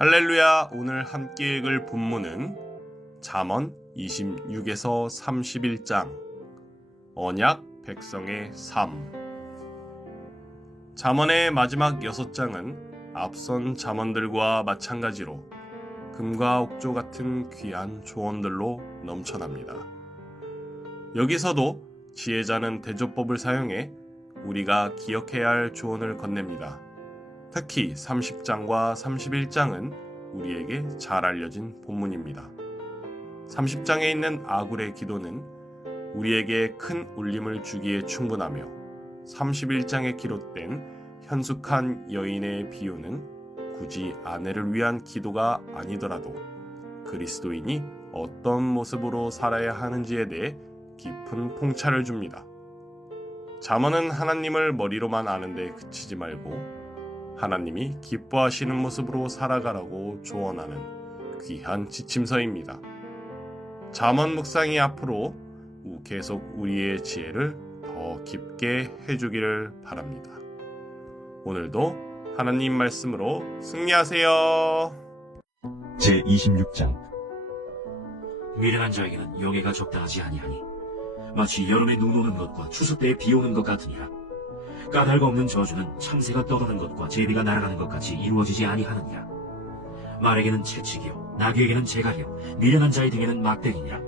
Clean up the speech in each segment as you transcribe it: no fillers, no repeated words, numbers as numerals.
할렐루야. 오늘 함께 읽을 본문은 잠언 26에서 31장 언약 백성의 삶. 잠언의 마지막 6장은 앞선 잠언들과 마찬가지로 금과 옥조 같은 귀한 조언들로 넘쳐납니다. 여기서도 지혜자는 대조법을 사용해 우리가 기억해야 할 조언을 건넵니다. 특히 30장과 31장은 우리에게 잘 알려진 본문입니다. 30장에 있는 아굴의 기도는 우리에게 큰 울림을 주기에 충분하며 31장에 기록된 현숙한 여인의 비유는 굳이 아내를 위한 기도가 아니더라도 그리스도인이 어떤 모습으로 살아야 하는지에 대해 깊은 통찰을 줍니다. 잠언은 하나님을 머리로만 아는데 그치지 말고 하나님이 기뻐하시는 모습으로 살아가라고 조언하는 귀한 지침서입니다. 잠언 묵상이 앞으로 계속 우리의 지혜를 더 깊게 해주기를 바랍니다. 오늘도 하나님 말씀으로 승리하세요. 제26장 미련한 자에게는 영예가 적당하지 아니하니 마치 여름에 눈 오는 것과 추수 때에 비 오는 것 같으니라. 까닭 없는 저주는 참새가 떠도는 것과 제비가 날아가는 것 같이 이루어지지 아니하느니라. 말에게는 채찍이요 나귀에게는 재갈이요 미련한 자의 등에는 막대기니라.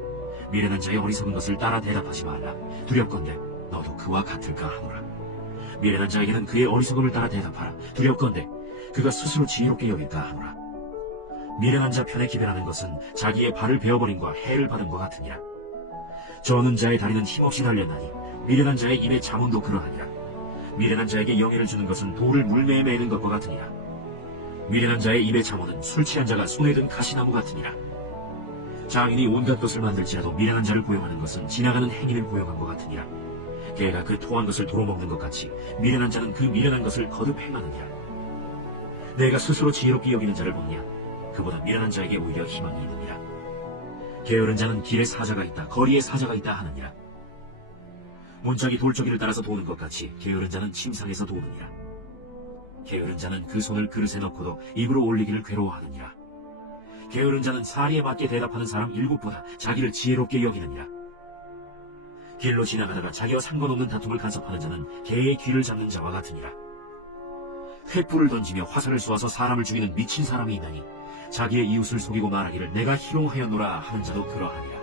미련한 자의 어리석은 것을 따라 대답하지 말라. 두렵건대 너도 그와 같을까 하노라. 미련한 자에게는 그의 어리석음을 따라 대답하라. 두렵건대 그가 스스로 지혜롭게 여길까 하노라. 미련한 자 편에 기변하는 것은 자기의 발을 베어버림과 해를 받은 것 같으니라. 저는 자의 다리는 힘없이 달렸나니 미련한 자의 입의 잠언도 그러하니라. 미련한 자에게 영예를 주는 것은 돌을 물매에 매는 것과 같으니라. 미련한 자의 입의 잠언은 술 취한 자가 손에 든 가시나무 같으니라. 장인이 온갖 것을 만들지라도 미련한 자를 고용하는 것은 지나가는 행인을 고용한 것 같으니라. 개가 그 토한 것을 도로 먹는 것 같이 미련한 자는 그 미련한 것을 거듭 행하느니라. 내가 스스로 지혜롭게 여기는 자를 보느냐 그보다 미련한 자에게 오히려 희망이 있느니라. 게으른 자는 길에 사자가 있다 거리에 사자가 있다 하느니라. 문짝이 돌저기를 따라서 도는 것 같이 게으른 자는 침상에서 도느니라. 게으른 자는 그 손을 그릇에 넣고도 입으로 올리기를 괴로워하느니라. 게으른 자는 사리에 맞게 대답하는 사람 7보다 자기를 지혜롭게 여기느니라. 길로 지나가다가 자기와 상관없는 다툼을 간섭하는 자는 개의 귀를 잡는 자와 같으니라. 횃불을 던지며 화살을 쏘아서 사람을 죽이는 미친 사람이 있나니 자기의 이웃을 속이고 말하기를 내가 희롱하였노라 하는 자도 그러하니라.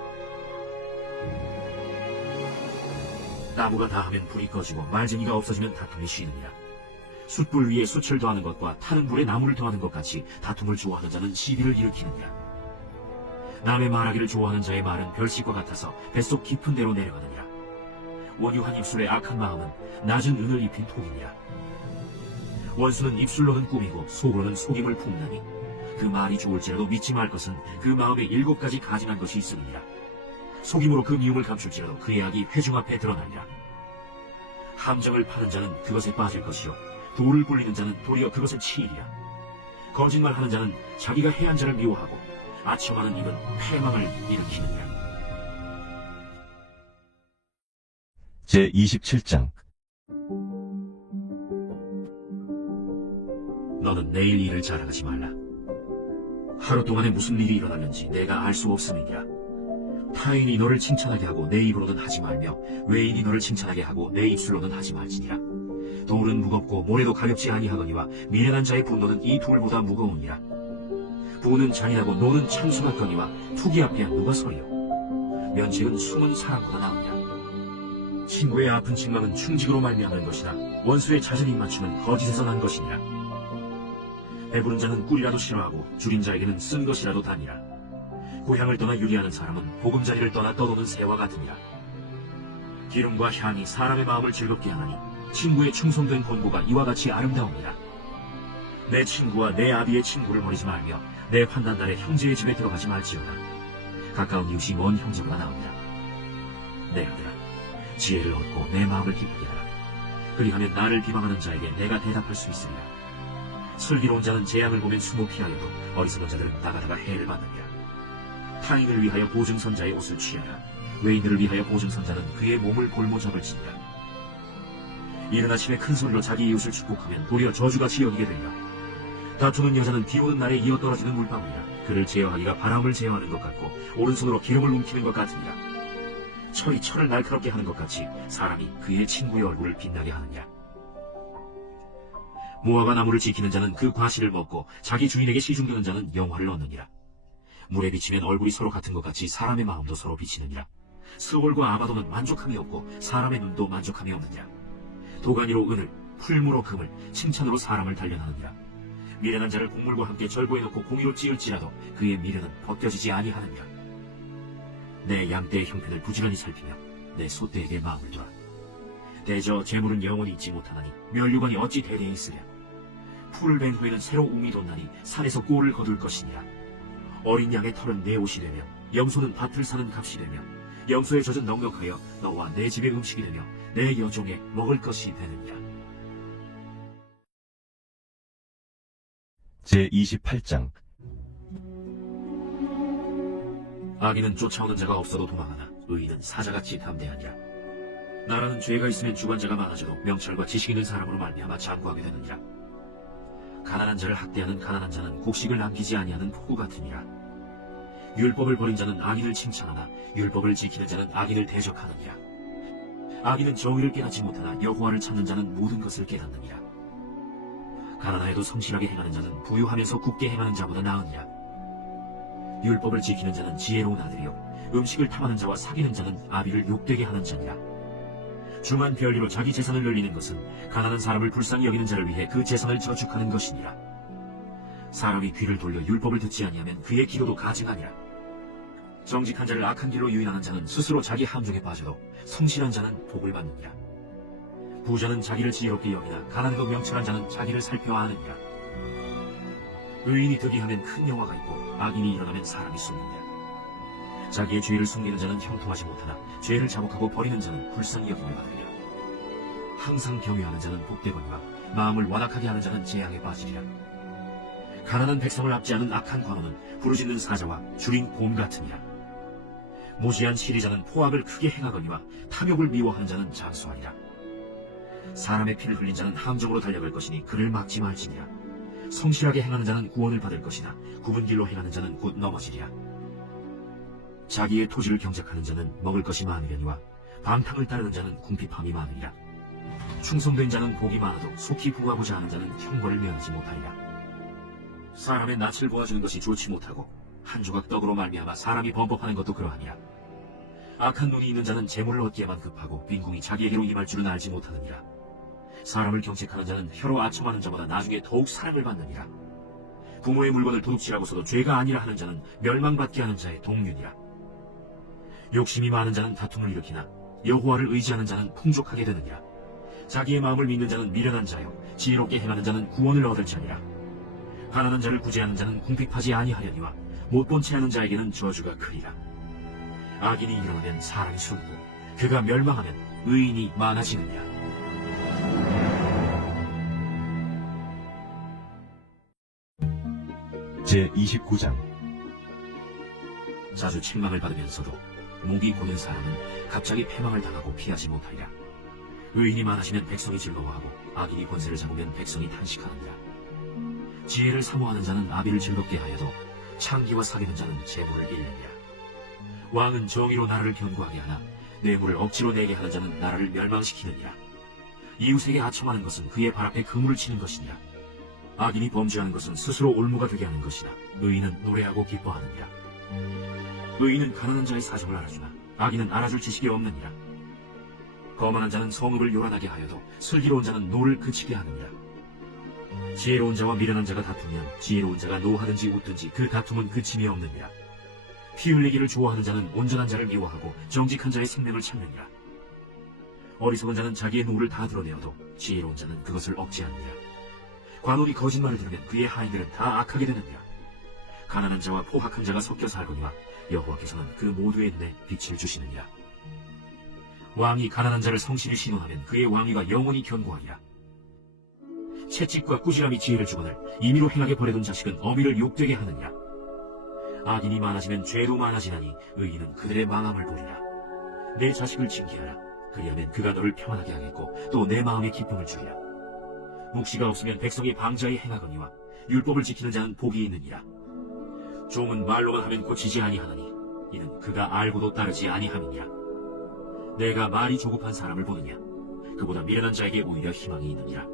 나무가 다하면 불이 꺼지고 말쟁이가 없어지면 다툼이 쉬느니라. 숯불 위에 숯을 더하는 것과 타는 불에 나무를 더하는 것 같이 다툼을 좋아하는 자는 시비를 일으키느니라. 남의 말하기를 좋아하는 자의 말은 별식과 같아서 뱃속 깊은 데로 내려가느니라. 원유한 입술의 악한 마음은 낮은 은을 입힌 톡이니라. 원수는 입술로는 꾸미고 속으로는 속임을 품나니 그 말이 좋을지라도 믿지 말 것은 그 마음에 7가지 가증한 것이 있으니라. 속임으로 그 미움을 감출지라도 그의 악이 회중 앞에 드러나리라. 함정을 파는 자는 그것에 빠질 것이요 돌을 굴리는 자는 도리어 그것을 치이리라. 거짓말하는 자는 자기가 해한 자를 미워하고 아첨하는 입은 패망을 일으키느니라. 제27장 너는 내일 일을 자랑하지 말라. 하루 동안에 무슨 일이 일어났는지 내가 알 수 없음이니라. 타인이 너를 칭찬하게 하고 내 입으로는 하지 말며 외인이 너를 칭찬하게 하고 내 입술로는 하지 말지니라. 돌은 무겁고 모래도 가볍지 아니하거니와 미련한 자의 분노는 이 돌보다 무거우니라. 부는 잔인하고 노는 참수하거니와 투기 앞에 누가 서리요. 면책은 숨은 사람보다 나으니라. 친구의 아픈 책망은 충직으로 말미암는 것이라. 원수의 잦은 입맞춤은 거짓에서 난 것이니라. 배부른 자는 꿀이라도 싫어하고 줄인 자에게는 쓴 것이라도 다니라. 고향을 떠나 유리하는 사람은 보금자리를 떠나 떠도는 새와 같으니라. 기름과 향이 사람의 마음을 즐겁게 하나니 친구의 충성된 권고가 이와 같이 아름다웁니다. 내 친구와 내 아비의 친구를 버리지 말며 내 환난날에 형제의 집에 들어가지 말지어다. 가까운 이웃이 먼 형제보다 나옵니다. 내 아들아, 지혜를 얻고 내 마음을 기쁘게 하라. 그리하면 나를 비방하는 자에게 내가 대답할 수 있으리라. 슬기로운 자는 재앙을 보면 숨어 피하여도 어리석은 자들은 나가다가 해를 받느니라. 타인을 위하여 보증선자의 옷을 취하라. 외인들을 위하여 보증선자는 그의 몸을 볼모 잡을지니라. 이른 아침에 큰 소리로 자기 이웃을 축복하면 도리어 저주같이 여기게 되리라. 다투는 여자는 비 오는 날에 이어 떨어지는 물방울이라. 그를 제어하기가 바람을 제어하는 것 같고 오른손으로 기름을 움키는 것 같으니라. 철이 철을 날카롭게 하는 것 같이 사람이 그의 친구의 얼굴을 빛나게 하느냐. 무화과 나무를 지키는 자는 그 과실을 먹고 자기 주인에게 시중드는 자는 영화를 얻느니라. 물에 비치면 얼굴이 서로 같은 것 같이 사람의 마음도 서로 비치느니라. 스올과 아바도는 만족함이 없고 사람의 눈도 만족함이 없느니라. 도가니로 은을, 풀무로 금을, 칭찬으로 사람을 단련하느니라. 미련한 자를 곡물과 함께 절보해 놓고 공의로 찌을지라도 그의 미련은 벗겨지지 아니하느니라. 내 양떼의 형편을 부지런히 살피며 내 소떼에게 마음을 두라. 대저 재물은 영원히 있지 못하나니 멸류관이 어찌 대대에 있으랴. 풀을 벤 후에는 새로 움이 돋나니 산에서 꼴을 거둘 것이니라. 어린 양의 털은 내 옷이 되며 염소는 밭을 사는 값이 되며 염소의 젖은 넉넉하여 너와 내 집의 음식이 되며 내 여종의 먹을 것이 되느니라. 제28장 악인은 쫓아오는 자가 없어도 도망하나 의인은 사자같이 담대하니라. 나라는 죄가 있으면 주관자가 많아져도 명철과 지식 있는 사람으로 말미암아 장구하게 되느니라. 가난한 자를 학대하는 가난한 자는 곡식을 남기지 아니하는 폭우 같으니라. 율법을 버린 자는 악인을 칭찬하나 율법을 지키는 자는 악인을 대적하느니라. 악인은 정의를 깨닫지 못하나 여호와를 찾는 자는 모든 것을 깨닫느니라. 가난하여도 성실하게 행하는 자는 부유하면서 굳게 행하는 자보다 나으니라. 율법을 지키는 자는 지혜로운 아들이요 음식을 탐하는 자와 사귀는 자는 아비를 욕되게 하는 자니라. 중한 별리로 자기 재산을 늘리는 것은 가난한 사람을 불쌍히 여기는 자를 위해 그 재산을 저축하는 것이니라. 사람이 귀를 돌려 율법을 듣지 아니하면 그의 기도도 가증하니라. 정직한 자를 악한 길로 유인하는 자는 스스로 자기 함정에 빠져도 성실한 자는 복을 받느니라. 부자는 자기를 지혜롭게 여기나 가난하고 명철한 자는 자기를 살펴 아느니라. 의인이 득이하면 큰 영화가 있고 악인이 일어나면 사람이 숨느니라. 자기의 죄를 숨기는 자는 형통하지 못하나 죄를 자복하고 버리는 자는 불쌍히 여김을 받으리라. 항상 경외하는 자는 복되거니와 마음을 완악하게 하는 자는 재앙에 빠지리라. 가난한 백성을 압지 않은 악한 관원은 부르짖는 사자와 줄인 곰 같으니라. 무지한 시리자는 포악을 크게 행하거니와 탐욕을 미워하는 자는 장수하리라. 사람의 피를 흘린 자는 함정으로 달려갈 것이니 그를 막지 말지니라. 성실하게 행하는 자는 구원을 받을 것이나 굽은 길로 행하는 자는 곧 넘어지리라. 자기의 토지를 경작하는 자는 먹을 것이 많으려니와 방탕을 따르는 자는 궁핍함이 많으리라. 충성된 자는 복이 많아도 속히 구하고자 하는 자는 형벌을 면하지 못하리라. 사람의 낯을 보아주는 것이 좋지 못하고 한 조각 떡으로 말미암아 사람이 범법하는 것도 그러하니라. 악한 눈이 있는 자는 재물을 얻기에만 급하고 빈궁이 자기에게로 임할 줄은 알지 못하느니라. 사람을 경책하는 자는 혀로 아첨하는 자보다 나중에 더욱 사랑을 받느니라. 부모의 물건을 도둑질하고서도 죄가 아니라 하는 자는 멸망받게 하는 자의 동륜이라. 욕심이 많은 자는 다툼을 일으키나 여호와를 의지하는 자는 풍족하게 되느니라. 자기의 마음을 믿는 자는 미련한 자요 지혜롭게 행하는 자는 구원을 얻을 자니라. 가난한 자를 구제하는 자는 궁핍하지 아니하려니와 못본 채 하는 자에게는 저주가 크리라. 악인이 일어나면 사람이 숨고 그가 멸망하면 의인이 많아지느니라. 제29장 자주 책망을 받으면서도 목이 고는 사람은 갑자기 패망을 당하고 피하지 못하리라. 의인이 많아지면 백성이 즐거워하고 악인이 권세를 잡으면 백성이 탄식하느니라. 지혜를 사모하는 자는 아비를 즐겁게 하여도 창기와 사귀는 자는 재물을 잃느니라. 왕은 정의로 나라를 견고하게 하나 뇌물을 억지로 내게 하는 자는 나라를 멸망시키느니라. 이웃에게 아첨하는 것은 그의 발 앞에 그물을 치는 것이니라. 악인이 범죄하는 것은 스스로 올무가 되게 하는 것이나 의인은 노래하고 기뻐하느니라. 의인은 가난한 자의 사정을 알아주나 악인은 알아줄 지식이 없느니라. 거만한 자는 성읍을 요란하게 하여도 슬기로운 자는 노를 그치게 하느니라. 지혜로운 자와 미련한 자가 다투면 지혜로운 자가 노하든지 웃든지 그 다툼은 그침이 없느니라. 피 흘리기를 좋아하는 자는 온전한 자를 미워하고 정직한 자의 생명을 찾느니라. 어리석은 자는 자기의 노를 다 드러내어도 지혜로운 자는 그것을 억제하느니라. 관원이 거짓말을 들으면 그의 하인들은 다 악하게 되느니라. 가난한 자와 포학한 자가 섞여 살거니와 여호와께서는 그 모두의 눈에 빛을 주시느니라. 왕이 가난한 자를 성실히 신원하면 그의 왕위가 영원히 견고하리라. 채찍과 꾸지람이 지혜를 주거늘 임의로 행하게 버려둔 자식은 어미를 욕되게 하느니라. 악인이 많아지면 죄도 많아지나니 의인은 그들의 망함을 보리라. 내 자식을 징계하라. 그리하면 그가 너를 평안하게 하겠고 또 내 마음에 기쁨을 주리라. 묵시가 없으면 백성이 방자히 행하거니와 율법을 지키는 자는 복이 있느니라. 종은 말로만 하면 고치지 아니하느니 이는 그가 알고도 따르지 아니함이니라. 내가 말이 조급한 사람을 보느냐? 그보다 미련한 자에게 오히려 희망이 있느니라.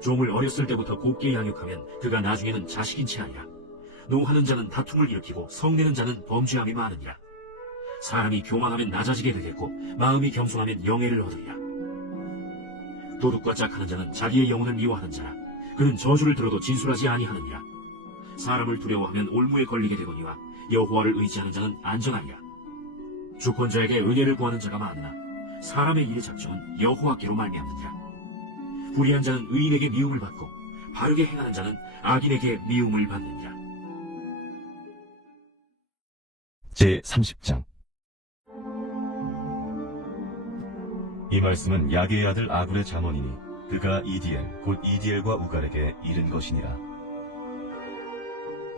종을 어렸을 때부터 곱게 양육하면 그가 나중에는 자식인 채 하리라. 노하는 자는 다툼을 일으키고 성내는 자는 범죄함이 많으니라. 사람이 교만하면 낮아지게 되겠고 마음이 겸손하면 영예를 얻으리라. 도둑과 짝하는 자는 자기의 영혼을 미워하는 자라. 그는 저주를 들어도 진술하지 아니하느니라. 사람을 두려워하면 올무에 걸리게 되거니와 여호와를 의지하는 자는 안전하리라. 주권자에게 은혜를 구하는 자가 많으나 사람의 일의 작정은 여호와께로 말미암느니라. 불의한 자는 의인에게 미움을 받고 바르게 행하는 자는 악인에게 미움을 받느니라. 제30장. 이 말씀은 야게의 아들 아굴의 잠언이니 그가 이디엘 곧 이디엘과 우갈에게 이른 것이니라.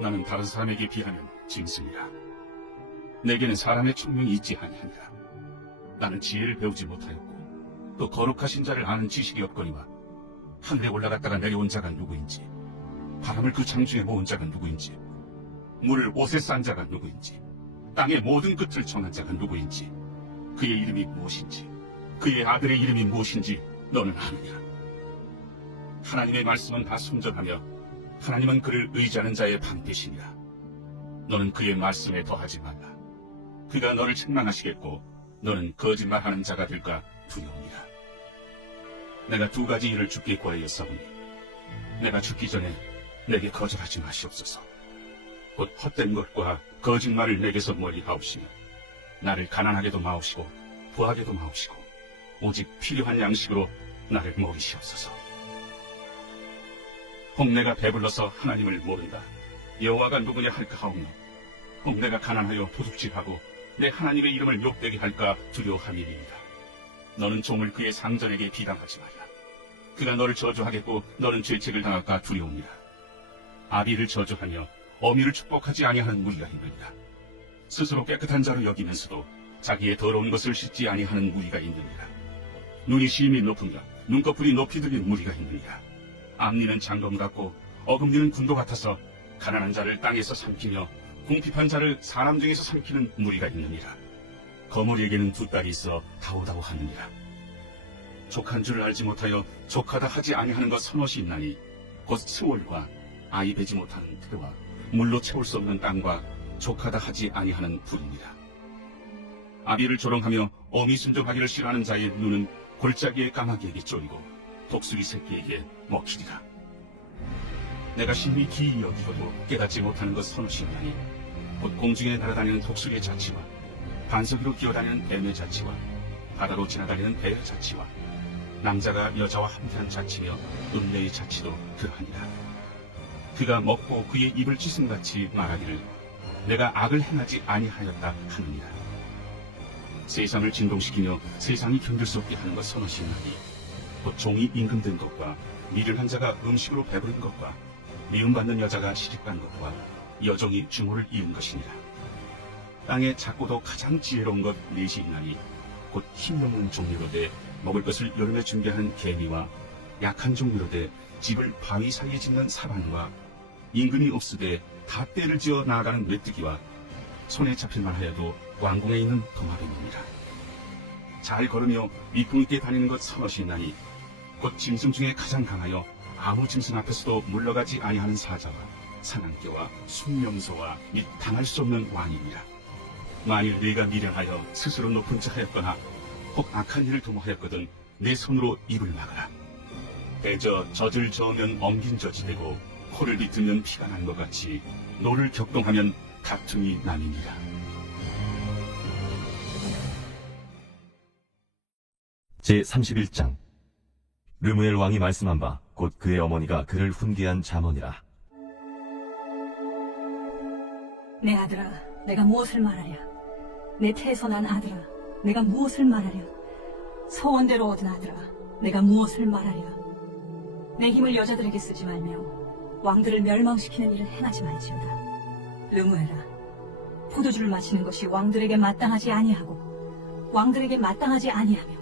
나는 다른 사람에게 비하면 짐승이라. 내게는 사람의 총명이 있지 아니하니라. 나는 지혜를 배우지 못하였고 또 거룩하신 자를 아는 지식이 없거니와 하늘에 올라갔다가 내려온 자가 누구인지, 바람을 그 장중에 모은 자가 누구인지, 물을 옷에 싼 자가 누구인지, 땅의 모든 끝을 정한 자가 누구인지, 그의 이름이 무엇인지, 그의 아들의 이름이 무엇인지 너는 아느냐? 하나님의 말씀은 다 순전하며 하나님은 그를 의지하는 자의 방패시니라. 너는 그의 말씀에 더하지 말라. 그가 너를 책망하시겠고 너는 거짓말하는 자가 될까 두려우니라. 내가 두 가지 일을 주께 구하였사오니 내가 죽기 전에 내게 거절하지 마시옵소서. 곧 헛된 것과 거짓말을 내게서 멀리하옵시며 나를 가난하게도 마옵시고 부하게도 마옵시고 오직 필요한 양식으로 나를 먹이시옵소서. 혹 내가 배불러서 하나님을 모른다. 여호와가 누구냐 할까 하오며 혹 내가 가난하여 도둑질하고 내 하나님의 이름을 욕되게 할까 두려워함이니이다. 너는 종을 그의 상전에게 비방하지 말라. 그가 너를 저주하겠고 너는 죄책을 당할까 두려우니라. 아비를 저주하며 어미를 축복하지 아니하는 무리가 있느니라. 스스로 깨끗한 자로 여기면서도 자기의 더러운 것을 씻지 아니하는 무리가 있느니라. 눈이 심히 높은가 눈꺼풀이 높이 들린 무리가 있느니라. 앞니는 장검 같고 어금니는 군도 같아서 가난한 자를 땅에서 삼키며 궁핍한 자를 사람 중에서 삼키는 무리가 있느니라. 거머리에게는 두 딸이 있어 다오다오하느니라. 족한 줄을 알지 못하여 족하다 하지 아니하는 것 서너시 있나니 곧 스월과 아이 베지 못하는 태와 물로 채울 수 없는 땅과 족하다 하지 아니하는 불이니라. 아비를 조롱하며 어미 순종하기를 싫어하는 자의 눈은 골짜기의 까마귀에게 쫄이고 독수리 새끼에게 먹히리라. 내가 심히 기이 여기고도 깨닫지 못하는 것 서너시 있나니 곧 공중에 날아다니는 독수리의 자치와 반석 위로 기어다니는 뱀의 자치와 바다로 지나다니는 배의 자치와 남자가 여자와 함께한 자치며 음녀의 자치도 그러하니라. 그가 먹고 그의 입을 찢음같이 말하기를 내가 악을 행하지 아니하였다 하느니라. 세상을 진동시키며 세상이 견딜 수 없게 하는 것 서너시 있나니 곧 종이 임금된 것과 미련한 자가 음식으로 배부른 것과 미움받는 여자가 시집간 것과 여종이 중호를 이은 것이니라. 땅에 작고도 가장 지혜로운 것 넷이 있나니 곧 힘없는 종류로되 먹을 것을 여름에 준비하는 개미와 약한 종류로되 집을 바위 사이에 짓는 사반과 임금이 없으되 다 때를 지어 나아가는 메뚜기와 손에 잡힐만 하여도 왕궁에 있는 도마뱀입니다. 잘 걸으며 미풍 있게 다니는 것 서너시 있나니 곧 짐승 중에 가장 강하여 아무 짐승 앞에서도 물러가지 아니하는 사자와 사냥개와 순명소와 및 당할 수 없는 왕입니다. 만일 네가 미련하여 스스로 높은 자하였거나 혹 악한 일을 도모하였거든 내 손으로 입을 막아라. 대저 젖을 저으면 엉긴 젖이 되고 코를 비틀면 피가 난 것 같이 노를 격동하면 다툼이 남이니라. 제31장. 르무엘 왕이 말씀한 바 곧 그의 어머니가 그를 훈계한 잠언이라. 내 아들아, 내가 무엇을 말하랴? 내 태에서 난 아들아, 내가 무엇을 말하랴? 서원대로 얻은 아들아, 내가 무엇을 말하랴? 내 힘을 여자들에게 쓰지 말며 왕들을 멸망시키는 일을 행하지 말지어다. 르무엘아, 포도주를 마시는 것이 왕들에게 마땅하지 아니하고 왕들에게 마땅하지 아니하며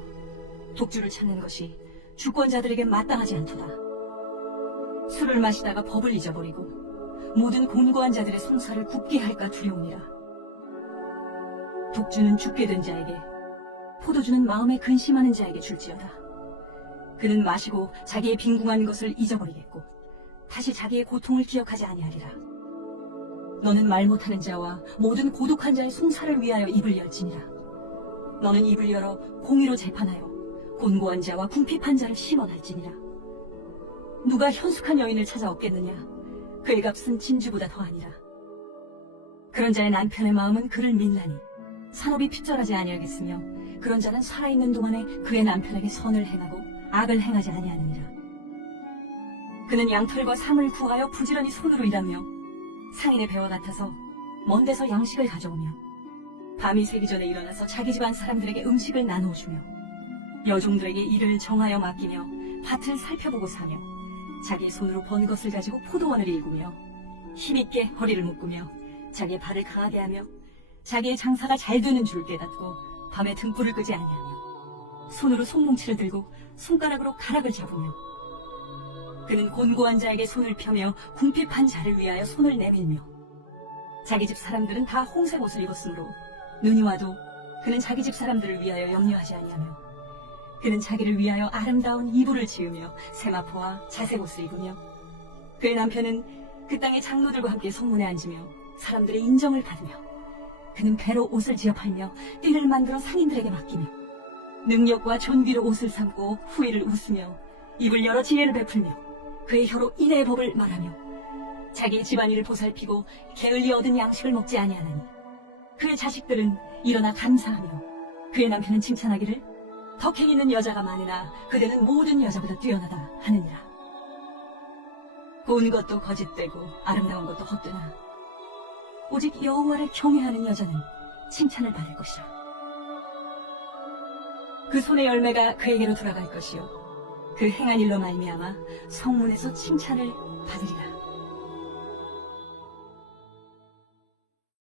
독주를 찾는 것이 주권자들에게 마땅하지 않도다. 술을 마시다가 법을 잊어버리고 모든 곤고한 자들의 송사를 굽게 할까 두려우니라. 독주는 죽게 된 자에게, 포도주는 마음에 근심하는 자에게 줄지어다. 그는 마시고 자기의 빈궁한 것을 잊어버리겠고 다시 자기의 고통을 기억하지 아니하리라. 너는 말 못하는 자와 모든 고독한 자의 송사를 위하여 입을 열지니라. 너는 입을 열어 공의로 재판하여 곤고한 자와 궁핍한 자를 심원할지니라. 누가 현숙한 여인을 찾아 얻겠느냐? 그의 값은 진주보다 더하니라. 그런 자의 남편의 마음은 그를 믿나니 산업이 핍절하지 아니하겠으며 그런 자는 살아있는 동안에 그의 남편에게 선을 행하고 악을 행하지 아니하느니라. 그는 양털과 상을 구하여 부지런히 손으로 일하며 상인의 배와 같아서 먼 데서 양식을 가져오며 밤이 새기 전에 일어나서 자기 집안 사람들에게 음식을 나누어주며 여종들에게 일을 정하여 맡기며 밭을 살펴보고 사며 자기의 손으로 번 것을 가지고 포도원을 일구며 힘있게 허리를 묶으며 자기의 발을 강하게 하며 자기의 장사가 잘 되는 줄 깨닫고 밤에 등불을 끄지 아니하며 손으로 손뭉치를 들고 손가락으로 가락을 잡으며 그는 곤고한 자에게 손을 펴며 궁핍한 자를 위하여 손을 내밀며 자기 집 사람들은 다 홍색 옷을 입었으므로 눈이 와도 그는 자기 집 사람들을 위하여 염려하지 아니하며 그는 자기를 위하여 아름다운 이불을 지으며 세마포와 자색 옷을 입으며 그의 남편은 그 땅의 장로들과 함께 성문에 앉으며 사람들의 인정을 받으며 그는 배로 옷을 지어 팔며 띠를 만들어 상인들에게 맡기며 능력과 존귀로 옷을 삼고 후일을 웃으며 입을 열어 지혜를 베풀며 그의 혀로 인애의 법을 말하며 자기 집안일을 보살피고 게을리 얻은 양식을 먹지 아니하나니 그의 자식들은 일어나 감사하며 그의 남편은 칭찬하기를 덕행 있는 여자가 많으나 그대는 모든 여자보다 뛰어나다 하느니라. 고운 것도 거짓되고 아름다운 것도 헛되나 오직 여호와를 경외하는 여자는 칭찬을 받을 것이라. 그 손의 열매가 그에게로 돌아갈 것이요 그 행한 일로 말미암아 성문에서 칭찬을 받으리라.